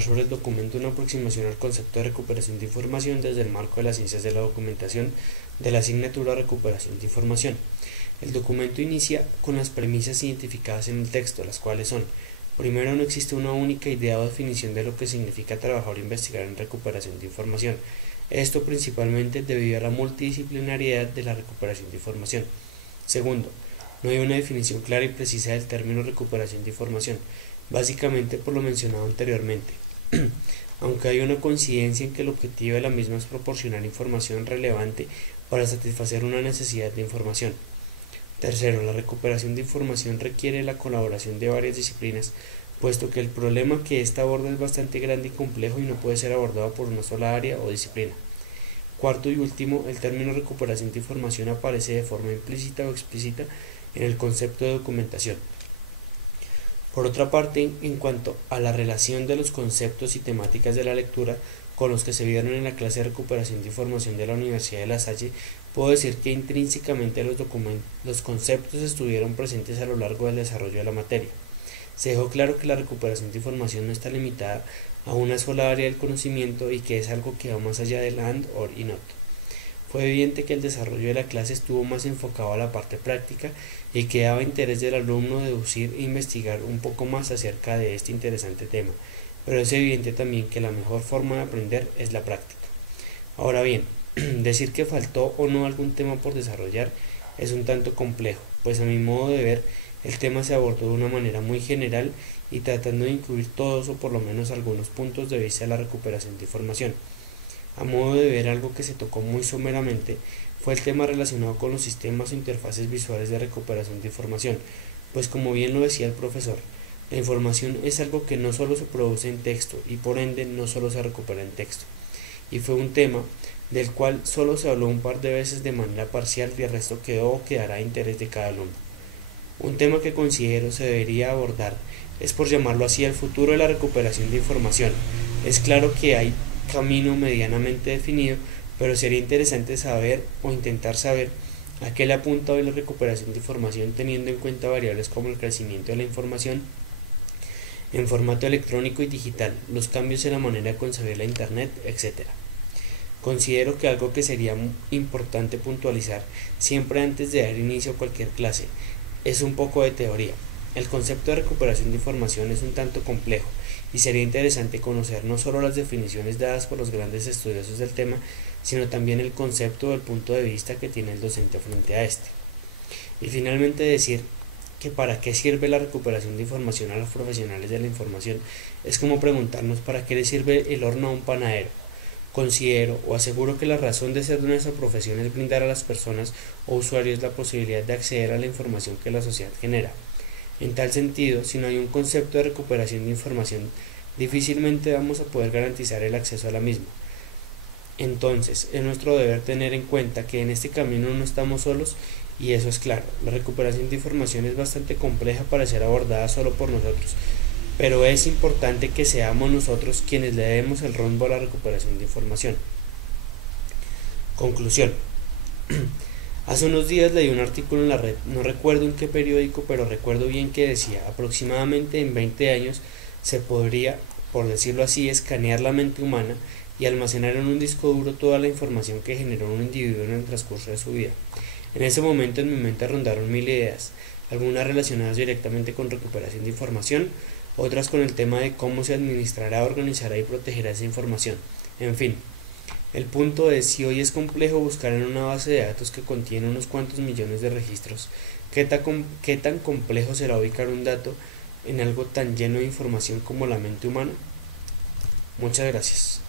Sobre el documento una aproximación al concepto de recuperación de información desde el marco de las ciencias de la documentación de la asignatura Recuperación de Información. El documento inicia con las premisas identificadas en el texto, las cuales son: primero, no existe una única idea o definición de lo que significa trabajar o investigar en recuperación de información. Esto principalmente debido a la multidisciplinariedad de la recuperación de información. Segundo, no hay una definición clara y precisa del término recuperación de información, básicamente por lo mencionado anteriormente, aunque hay una coincidencia en que el objetivo de la misma es proporcionar información relevante para satisfacer una necesidad de información. Tercero, la recuperación de información requiere la colaboración de varias disciplinas, puesto que el problema que ésta aborda es bastante grande y complejo y no puede ser abordado por una sola área o disciplina. Cuarto y último, el término recuperación de información aparece de forma implícita o explícita en el concepto de documentación. Por otra parte, en cuanto a la relación de los conceptos y temáticas de la lectura con los que se vieron en la clase de recuperación de información de la Universidad de La Salle, puedo decir que intrínsecamente los conceptos estuvieron presentes a lo largo del desarrollo de la materia. Se dejó claro que la recuperación de información no está limitada a una sola área del conocimiento y que es algo que va más allá del and, or y not. Fue evidente que el desarrollo de la clase estuvo más enfocado a la parte práctica y que daba interés del alumno deducir e investigar un poco más acerca de este interesante tema, pero es evidente también que la mejor forma de aprender es la práctica. Ahora bien, decir que faltó o no algún tema por desarrollar es un tanto complejo, pues a mi modo de ver el tema se abordó de una manera muy general y tratando de incluir todos o por lo menos algunos puntos de vista de la recuperación de información. A modo de ver, algo que se tocó muy someramente fue el tema relacionado con los sistemas o interfaces visuales de recuperación de información, pues como bien lo decía el profesor, la información es algo que no solo se produce en texto y por ende no solo se recupera en texto, y fue un tema del cual solo se habló un par de veces de manera parcial y el resto quedó o quedará a interés de cada alumno. Un tema que considero se debería abordar es, por llamarlo así, el futuro de la recuperación de información. Es claro que hay camino medianamente definido, pero sería interesante saber o intentar saber a qué le apunta hoy la recuperación de información, teniendo en cuenta variables como el crecimiento de la información en formato electrónico y digital, los cambios en la manera de concebir la Internet, etc. Considero que algo que sería importante puntualizar siempre antes de dar inicio a cualquier clase es un poco de teoría. El concepto de recuperación de información es un tanto complejo y sería interesante conocer no solo las definiciones dadas por los grandes estudiosos del tema, sino también el concepto o el punto de vista que tiene el docente frente a este. Y finalmente decir que para qué sirve la recuperación de información a los profesionales de la información es como preguntarnos para qué le sirve el horno a un panadero. Considero o aseguro que la razón de ser de nuestra profesión es brindar a las personas o usuarios la posibilidad de acceder a la información que la sociedad genera. En tal sentido, si no hay un concepto de recuperación de información, difícilmente vamos a poder garantizar el acceso a la misma. Entonces, es nuestro deber tener en cuenta que en este camino no estamos solos y eso es claro. La recuperación de información es bastante compleja para ser abordada solo por nosotros, pero es importante que seamos nosotros quienes le demos el rumbo a la recuperación de información. Conclusión. Hace unos días leí un artículo en la red, no recuerdo en qué periódico, pero recuerdo bien que decía: aproximadamente en 20 años se podría, por decirlo así, escanear la mente humana y almacenar en un disco duro toda la información que generó un individuo en el transcurso de su vida. En ese momento en mi mente rondaron 1000 ideas, algunas relacionadas directamente con recuperación de información, otras con el tema de cómo se administrará, organizará y protegerá esa información. En fin, el punto es: si hoy es complejo buscar en una base de datos que contiene unos cuantos millones de registros, ¿qué tan complejo será ubicar un dato en algo tan lleno de información como la mente humana? Muchas gracias.